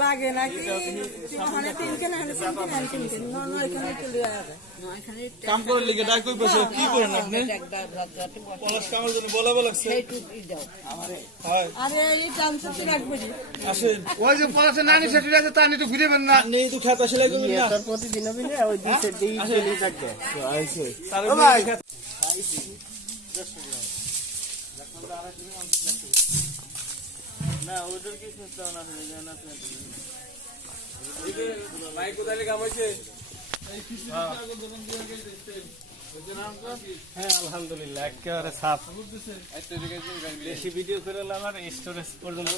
লাগে নাকি কাম করে লিখে ডাক কই বসে কি করেন আপনি পলাশ কামার জন্য বলা লাগছে আরে এই টানতে রাখবে আসেন ওই যে পলাশের নানি সেটি আছে তা নিতে ঘুরেবেন না নেই তো খাতা সেলাই করবেন না তার প্রতিদিন হবে না ওই দিতে দেই চলে থাকে তো আইছে ও ভাই না ওদের কি সুস্তা না জানা আছে এই ভাই কোথায় কাম হইছে এই কিছু টাকা দোকান দিয়ে গেছে হ্যাঁ আলহামদুলিল্লাহ একেবারে সাফ বেশি ভিডিও করে আমার স্টোরেজ পর্যন্ত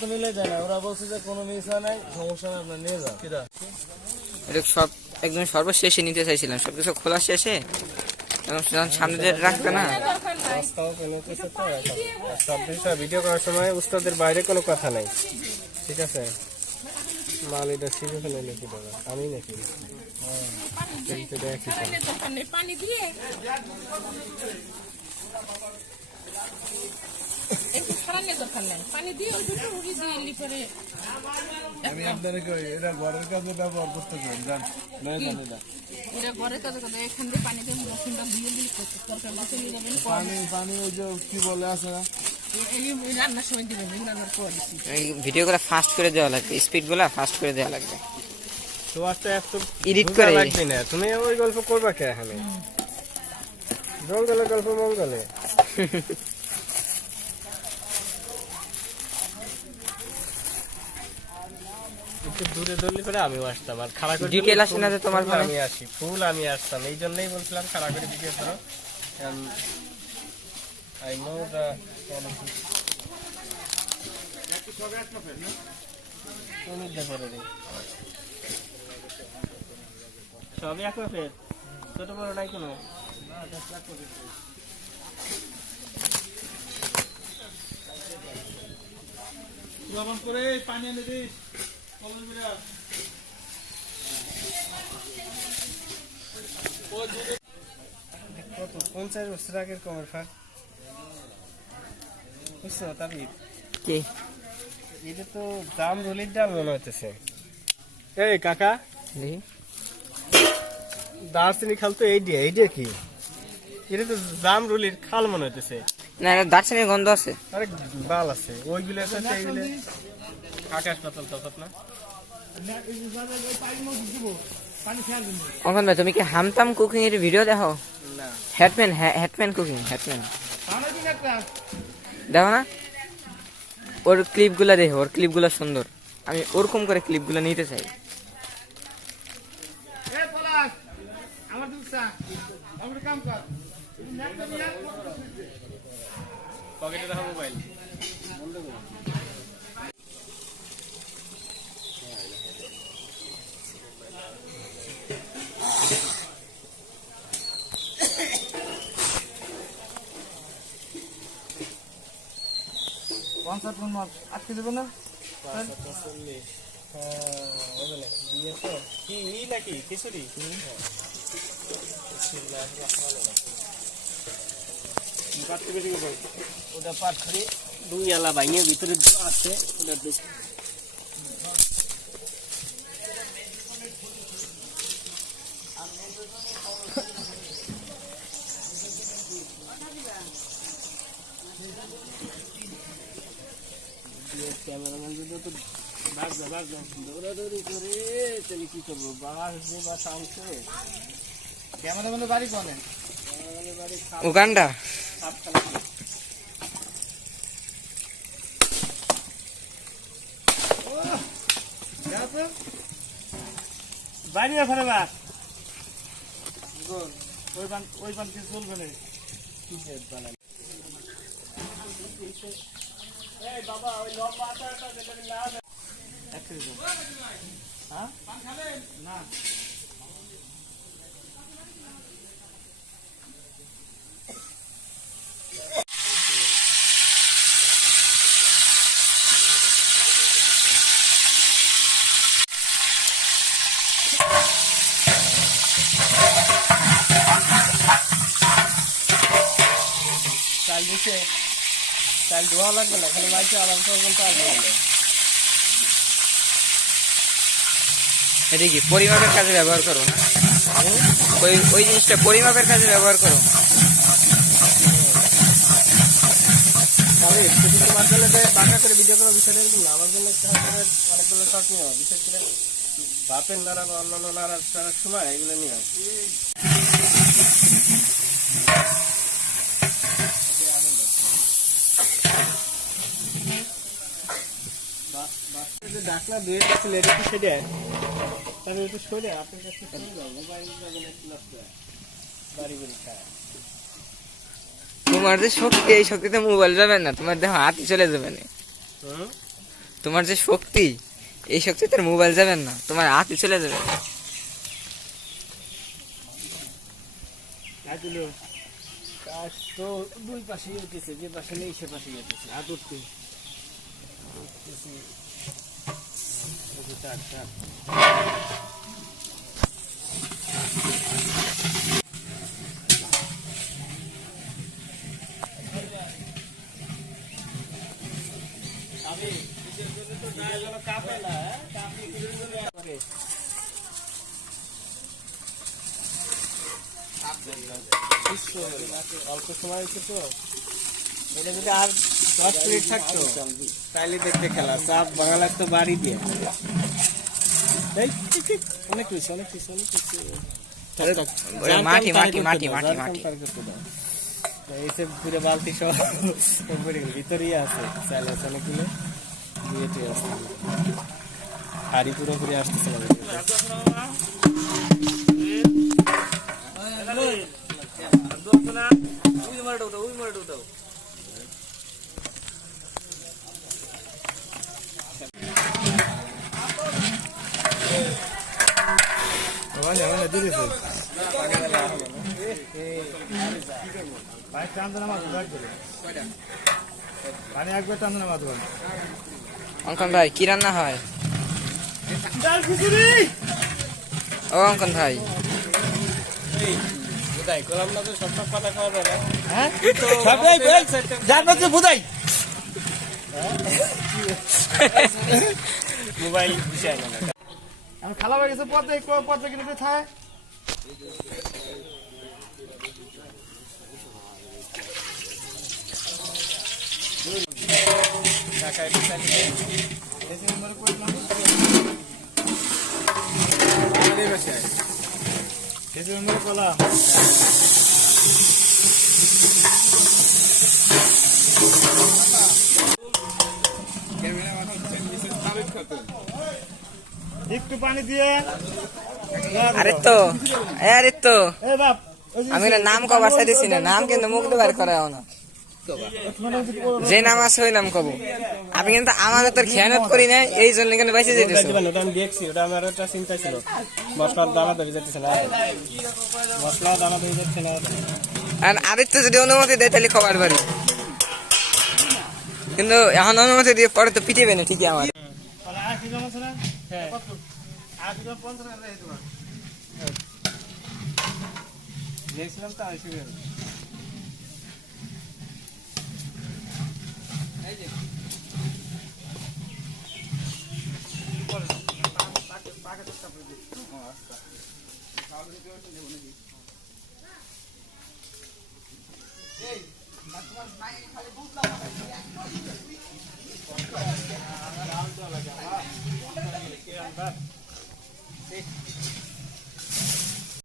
তো মিলে যায় না ওরা বলছে যে কোনো মিশা নাই সমস্যা নাই আপনার নিয়ে যান এটা সব একদম সর্বশেষে নিতে চাইছিলাম সবকিছু খোলা শেষে সামনে দিয়ে রাখবে না ভিডিও করার সময় উস্তাদের বাইরে কোনো কথা নাই ঠিক আছে মাল এটা শিখে ফেলে নাকি দাদা আমি নাকি পানি দিয়ে আমি আপনাকে এরা ঘরের কাজে ব্যবহার করতে চাই পানি ওই যে কি বলে আছে ভিডিও গুলা ফাস্ট করে দেওয়া লাগবে স্পিড গুলা ফাস্ট করে দেওয়া লাগবে তো আস্তে একটু এডিট করে লাগবে না তুমি ওই গল্প করবা কে এখানে জঙ্গলের গল্প মঙ্গলে একটু দূরে দূরে করে আমিও আসতাম আর খাড়া করে ডিটেইল আসে না যে তোমার ফোনে আমি আসি ফুল আমি আসতাম এই জন্যই বলছিলাম খাড়া করে ভিডিও করো I know the quality. সবই এক রকমের ছোট বড় নাই কোনো করে পানি এনে দিস কত 50 বছর আগের কমের ফাঁক বুঝছো তাবিদ কি এটা তো দাম রুলির ডাল মনে হইতেছে এই কাকা দারচিনি খাল তো এইটা কি এটা তো জাম রুলির খাল মনে হইতেছে না এটা দারচিনির গন্ধ আছে আরে বাল আছে ওইগুলো আছে এইগুলো আকাশ পাতাল তত না ওখান ভাই তুমি কি হামতাম কুকিং এর ভিডিও দেখো না হেডম্যান কুকিং হেডম্যান দেখো না ওর ক্লিপগুলা দেখো ওর ক্লিপগুলা সুন্দর আমি ওরকম করে ক্লিপগুলা নিতে চাই পকেটে রাখো মোবাইল আটকে দেবে না নাকি খিচুড়ি ওটা পাথরে 2 আলা ভাঙে ভিতরে আছে ওটা ক্যামেরাম্যান যদি তো দৌড়াদৌড়ি করে তাহলে কি করবো বা সামছে ক্যামেরাম্যানের বাড়ি কোনে উগান্ডা বাইরে ফেলে বাস ওই পান কিছু চলবে না বাবা ওই লম্বা আটাটা যেটা না চাল দিচ্ছে চাল ধোয়া লাগবে না খালি মাইকে আরাম করবেন তো আসবে এটা কি পরিমাপের কাজে ব্যবহার করো না? ওই জিনিসটা পরিমাপের কাজে ব্যবহার করো। তবে শুধু তোমার জন্য বাঁকা করে ভিডিও করার বিষয়টা এরকম না, আমার জন্য অনেকগুলো শর্ট নিও, বিশেষ করে বাপের নাড়া বা অন্যান্য নাড়ার সময় এগুলো নিয়ে ডাকনা দুয়ে কাছে লেটে কি সেটা তাহলে একটু সরে আপনার কাছে সরে যাও মোবাইল বাড়ি বাড়ি খায়। তোমার যে শক্তি, এই শক্তিতে মোবাইল যাবে না, তোমার দেহ হাতই চলে যাবে না। তোমার যে শক্তি, এই শক্তিতে মোবাইল যাবেন না, তোমার হাতই চলে যাবে। তো দুই পাশে উঠেছে, যে পাশে নেই সে পাশে উঠেছে হাত উঠতে অল্প সময় হয়েছে তো, এটা যদি আর 10 মিনিট থাকতো তাইলে দেখতে খেলা চাপ ভাঙা লাগতো বাড়ি দিয়ে। অনেক কিছু অনেক কিছু অনেক কিছু মাটি মাটি মাটি মাটি মাটি এইসব পুরো বালতি সব ভিতরেই আছে, চাল আছে অনেকগুলো দিয়ে আসছে, হাড়ি পুরোপুরি আসতেছে অঙ্কন ভাই, কি রান্না হয়? ও অঙ্কন ভাই, মোবাইল খালা হয়ে গেছে পথে পথে কিনে খায় কলা একটু পানি দিয়ে আরে তো আমি নাম কবার চাইতেছি না, নাম কিন্তু মুখ দোবার করা না, যে নাম আছে ওই নাম কব। আমি কিন্তু আমার তোর খেয়ানত করি না, এই জন্য কিন্তু বেঁচে যেতেছি। ওটা আমি দেখছি, ওটা আমার একটা চিন্তা ছিল, মশলার দানা ধরে যেতেছে না, মশলা দানা ধরে যাচ্ছে না। আর আদিত্য যদি অনুমতি দেয় তাহলে খবর বাড়ি, কিন্তু এখন অনুমতি দিয়ে পরে তো পিটিবে না ঠিকই আমার। দেখছিলাম তো আসি